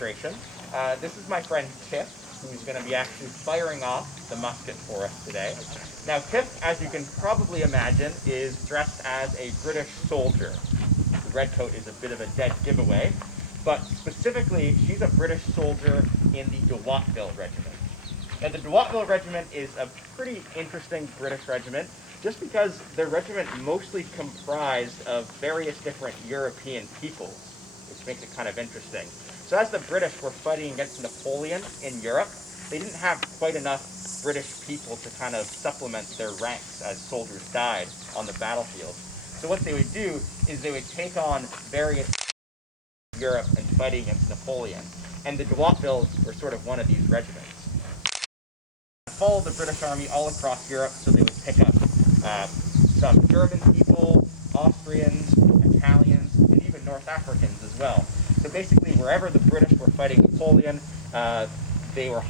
demonstration. This is my friend Chip, who's going to be actually firing off the musket for us today. Now Chip, as you can probably imagine, is dressed as a British soldier. The red coat is a bit of a dead giveaway, but specifically she's a British soldier in the de Watteville Regiment. Now the de Watteville Regiment is a pretty interesting British regiment, just because their regiment mostly comprised of various different European peoples, which makes it kind of interesting. So as the British were fighting against Napoleon in Europe, they didn't have quite enough British people to kind of supplement their ranks as soldiers died on the battlefield. So what they would do is they would take on various Europe and fighting against Napoleon. And the de Wattevilles were sort of one of these regiments. Followed the British Army all across Europe, so they would pick up some German people, Austrians, Italians, and even North Africans as well. So basically, wherever the British were fighting Napoleon, they were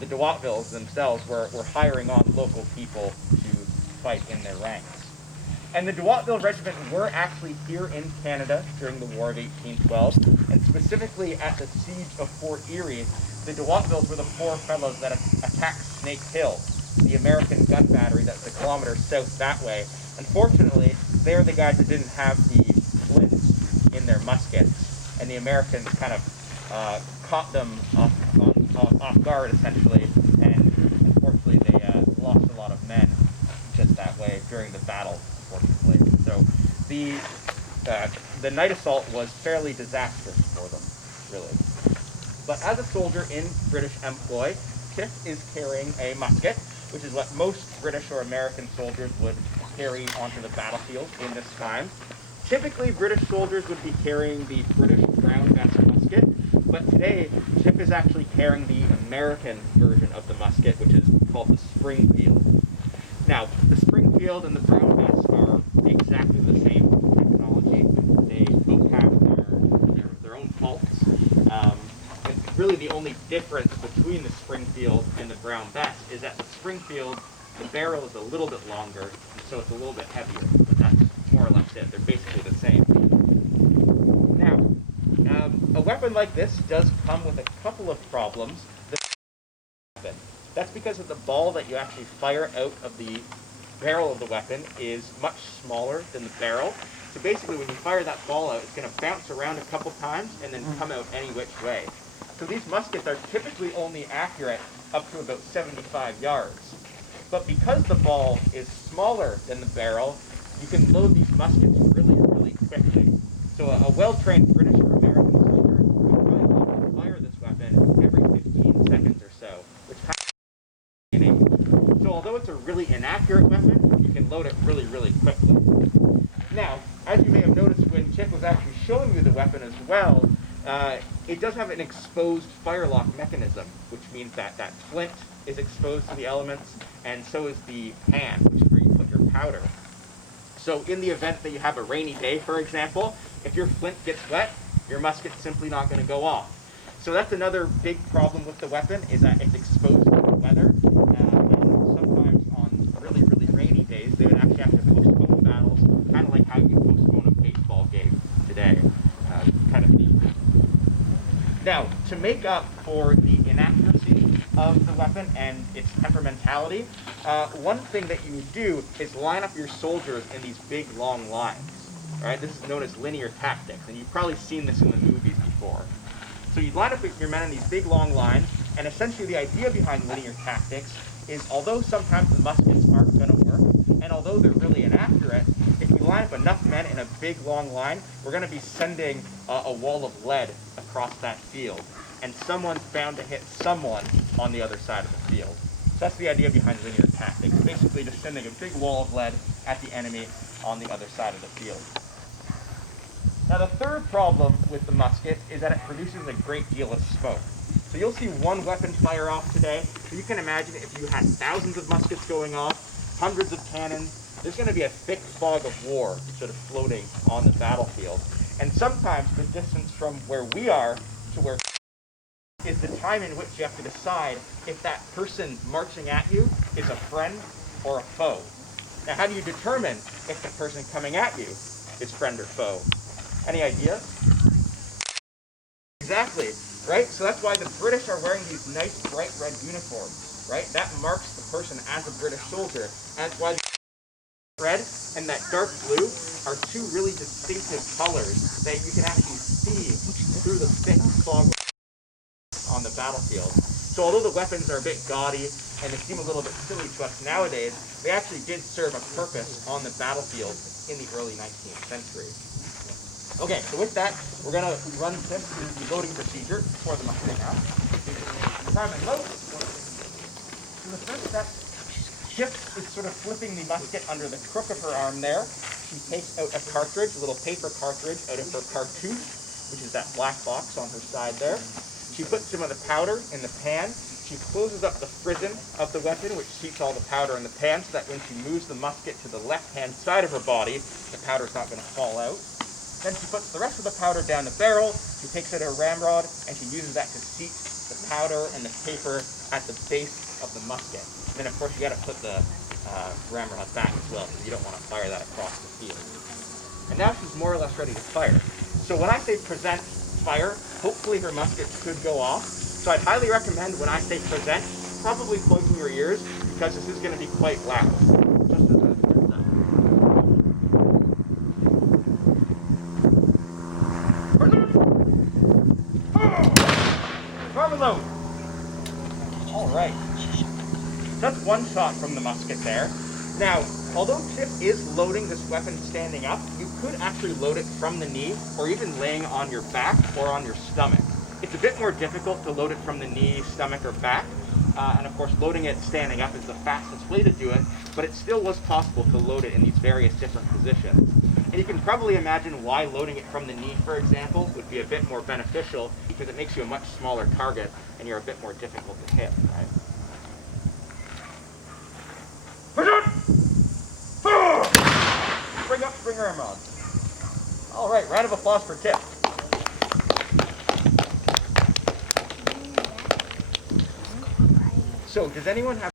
the de Wattevilles themselves were hiring on local people to fight in their ranks. And the de Watteville Regiment were actually here in Canada during the War of 1812, and specifically at the siege of Fort Erie, the de Wattevilles were the four fellows that attacked Snake Hill, the American gun battery that's a kilometer south that way. Unfortunately, they're the guys that didn't have the flints in their muskets, and the Americans kind of caught them off guard, essentially, and unfortunately they lost a lot of men just that way during the battle, unfortunately. So the night assault was fairly disastrous for them, really. But as a soldier in British employ, Chip is carrying a musket, which is what most British or American soldiers would carry onto the battlefield in this time. Typically, British soldiers would be carrying the British brown bess musket, but today, Chip is actually carrying the American version of the musket, which is called the Springfield. Now, the Springfield and the brown bess are exactly the same technology. They both have their own faults. Really the only difference between the Springfield and the brown bess is that the Springfield, the barrel is a little bit longer, and so it's a little bit heavier, but that's more or less it. They're basically the same. Now, a weapon like this does come with a couple of problems. That's because of the ball that you actually fire out of the barrel of the weapon is much smaller than the barrel. So basically when you fire that ball out, it's going to bounce around a couple times and then come out any which way. So these muskets are typically only accurate up to about 75 yards. But because the ball is smaller than the barrel, you can load these muskets really, really quickly. So a well-trained British or American soldier would probably need to fire this weapon every 15 seconds or so, which happens. So although it's a really inaccurate weapon, you can load it really, really quickly. Now, as you may have noticed when Chip was actually showing you the weapon as well, it does have an exposed firelock mechanism, which means that that flint is exposed to the elements, and so is the pan, which is where you put your powder. So in the event that you have a rainy day, for example, if your flint gets wet, your musket's simply not going to go off. So that's another big problem with the weapon, is that it's exposed to the weather, and sometimes on really, really rainy days, they would actually have to postpone battles, kind of like how you postpone a baseball game today. Kind of neat. Now, to make up for the inaccuracy of the weapon and its temperamentality, one thing that you do is line up your soldiers in these big, long lines. All right, this is known as linear tactics, and you've probably seen this in the movies before. So you line up your men in these big, long lines, and essentially the idea behind linear tactics is although sometimes the muskets aren't going to work, and although they're really inaccurate, if we line up enough men in a big, long line, we're going to be sending a wall of lead across that field. And someone's bound to hit someone on the other side of the field. So that's the idea behind linear tactics, basically just sending a big wall of lead at the enemy on the other side of the field. Now the third problem with the musket is that it produces a great deal of smoke. So you'll see one weapon fire off today, but you can imagine if you had thousands of muskets going off, hundreds of cannons, there's going to be a thick fog of war sort of floating on the battlefield. And sometimes the distance from where we are to where is the time in which you have to decide if that person marching at you is a friend or a foe. Now how do you determine if the person coming at you is friend or foe? Any ideas? Exactly. right? So that's why the British are wearing these nice bright red uniforms, right? That marks the person as a British soldier. And that's why the red and that dark blue are two really distinctive colors that you can actually see through the thick fog on the battlefield. So although the weapons are a bit gaudy and they seem a little bit silly to us nowadays, they actually did serve a purpose on the battlefield in the early 19th century. Okay, so with that, we're going to run through the loading procedure for the musket now. Prime and load. So the first step, Chip is sort of flipping the musket under the crook of her arm there. She takes out a cartridge, a little paper cartridge, out of her cartouche, which is that black box on her side there. She puts some of the powder in the pan. She closes up the frizzen of the weapon, which keeps all the powder in the pan, so that when she moves the musket to the left-hand side of her body, the powder's not going to fall out. Then she puts the rest of the powder down the barrel. She takes out her ramrod, and she uses that to seat the powder and the paper at the base of the musket. Then, of course, you got to put the ramrod back as well, because you don't want to fire that across the field. And now she's more or less ready to fire. So when I say present fire, hopefully her musket could go off. So I'd highly recommend when I say present, probably plugging your ears, because this is going to be quite loud. Just as a heads up. Arm and load. All right. That's one shot from the musket there. Now, although Chip is loading this weapon standing up, you could actually load it from the knee or even laying on your back or on your stomach. It's a bit more difficult to load it from the knee, stomach, or back. And of course, loading it standing up is the fastest way to do it, but it still was possible to load it in these various different positions. And you can probably imagine why loading it from the knee, for example, would be a bit more beneficial, because it makes you a much smaller target and you're a bit more difficult to hit, right? Bring her arm on. All right, round of applause for Tip. So, does anyone have